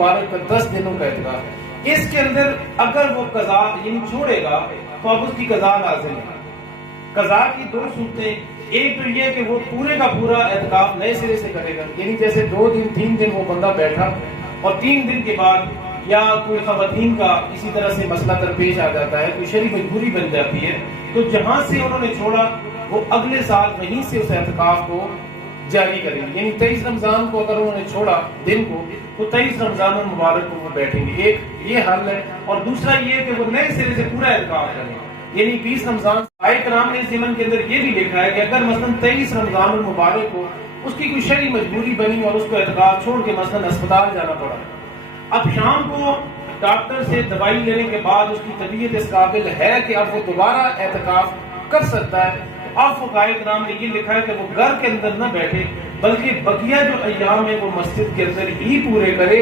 मुबारक का 10 दिनों का एतकाफ है। इसके अंदर अगर वो कज़ा यानी छोड़ेगा तो अब उसकी कज़ा लाज़िम है। कज़ा की दो सूरतें, एक तो ये कि वो पूरे का पूरा एतकाफ नए सिरे से करेगा, यानी जैसे 2 दिन 3 दिन वो बंदा बैठा और 3 दिन के बाद या कोई ख़वातीन का इसी तरह से मसला दरपेश आ जाता है, कोई शरई मजबूरी बन जाती है, तो जहां से उन्होंने छोड़ा वो अगले साल वहीं से उस एतकाफ को जारी करेंगे। यानी 23 रमजान को अगर उन्होंने छोड़ा दिन को, तो 23 रमजान मुबारक को वो बैठेंगे। एक ये हल है, और दूसरा ये कि वो नए सिरे से पूरा एतकाफ करें, यानी 20 रमजान। आए कराम ने इस ज़िमन के अंदर ये भी लिखा है कि अगर मसलन 23 रमजान मुबारक को उसकी कोई शरई मजबूरी बनी और उसको एतकाफ छोड़ के मसलन अस्पताल जाना पड़ा, अब शाम को डॉक्टर से दवाई लेने के बाद उसकी तबीयत इस काबिल है कि अब वो दोबारा एतकाफ कर सकता है, तो अब फुक़हाए किराम ने ये लिखा है कि वो घर के अंदर न बैठे बल्कि बकिया जो अय्याम है वो मस्जिद के अंदर ही पूरे करे,